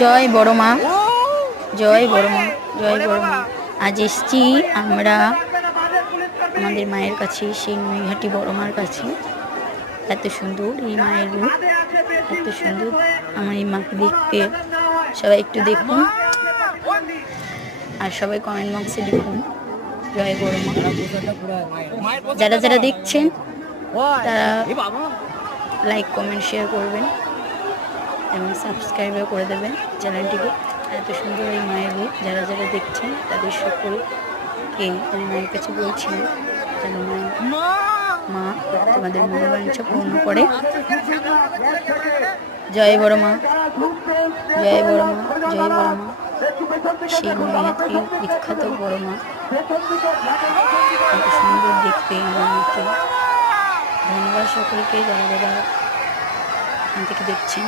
জয় বড় মা, জয় বড় মা, জয় বড় মা। আজ এসছি আমরা আমাদের মায়ের কাছে, সেই নৈহাটি বড় মার কাছে। এত সুন্দর এই মায়ের রূপ, এত সুন্দর আমার এই মাকে দেখতে। সবাই একটু দেখুন আর সবাই কমেন্ট বক্সে লিখুন জয় বড় মা। যারা যারা দেখছেন তারা লাইক কমেন্ট শেয়ার করবেন এবং সাবস্ক্রাইবও করে দেবেন চ্যানেলটিকে। এত সুন্দর এই মায়ের রূপ, যারা যারা দেখছেন তাদের সকলকে আমি মায়ের কাছে বলছি যেন মা তোমাদের মনোবাঞ্ছা পূর্ণ করে। জয় বড় মা, জয় বড় মা, জয় বড় মা, সেই নৈহাটির বিখ্যাত বড় মা। এত সুন্দর দেখতে আমার মাকে। ধন্যবাদ সকলকে যারা যারা এখান থেকে দেখছেন।